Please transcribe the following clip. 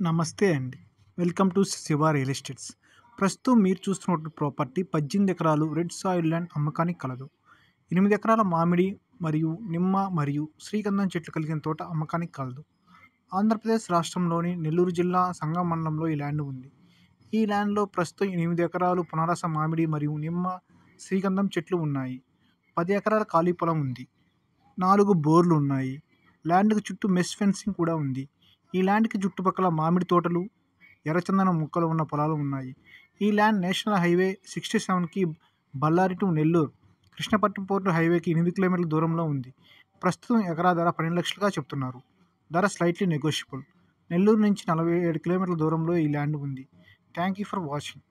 నమస్తే అండి. Welcome to Shiva real estates. ప్రస్తుతం మీరు చూస్తున్న ప్రాపర్టీ 18 ఎకరాలు రెడ్ సాయిల్ ల్యాండ్ అమ్మకానికి కలదు. 8 ఎకరాల మామిడి మరియు నిమ్మ మరియు శ్రీగంధం చెట్లు కలిగిన తోట అమ్మకానికి కలదు. ఆంధ్రప్రదేశ్ రాష్ట్రంలోని నెల్లూరు జిల్లా సంగం మండలంలో ఈ ల్యాండ్ ఉంది. ఈ ల్యాండ్‌లో ప్రస్తుతం 8 ఎకరాలు పునరస మామిడి మరియు నిమ్మ, శ్రీగంధం చెట్లు ఉన్నాయి. 10 ఎకరాల ఖాళీ పొలం ఉంది. 4 బోర్లు ఉన్నాయి. ల్యాండ్‌కి చుట్టూ మెష్ ఫెన్సింగ్ కూడా ఉంది. ఈ ల్యాండ్‌కి చుట్టుపక్కల మామిడి తోటలు, ఎర్రచందనం మొక్కలు ఉన్న పొలాలు ఉన్నాయి. ఈ land national highway 67కి Ballari to Nellore, Krishnapatnam port హైవేకి 8 కిలోమీటర్ల దూరంలో ఉంది. ప్రస్తుతం ఎకరా ధర 12,00,000గా చెప్తున్నారు. ధర స్లైట్లీ నెగోషియబుల్. నెల్లూరు నుంచి 47 కిలోమీటర్ల దూరంలో ఈ ల్యాండ్ ఉంది. Thank you for watching.